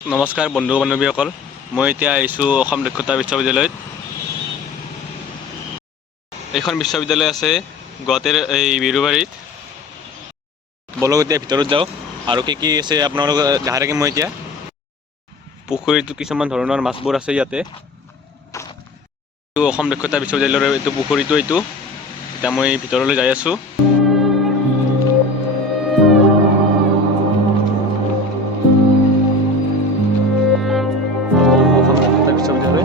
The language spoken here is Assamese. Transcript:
নমস্কাৰ বন্ধু বান্ধৱীসকল, মই এতিয়া আহিছোঁ অসম দক্ষতা বিশ্ববিদ্যালয়ত। এইখন বিশ্ববিদ্যালয় আছে গুৱাহাটীৰ এই বিৰুবাৰীত। বলক এতিয়া ভিতৰত যাওঁ আৰু কি আছে আপোনালোকে দেখাই থাকিম মই এতিয়া। পুখুৰীটো কিছুমান ধৰণৰ মাছবোৰ আছে ইয়াতে। এইটো অসম দক্ষতা বিশ্ববিদ্যালয়ৰ এইটো পুখুৰীটো এইটো। এতিয়া মই ভিতৰলৈ যাই আছোঁ। অসম দক্ষতা বিশ্ববিদ্যালয়।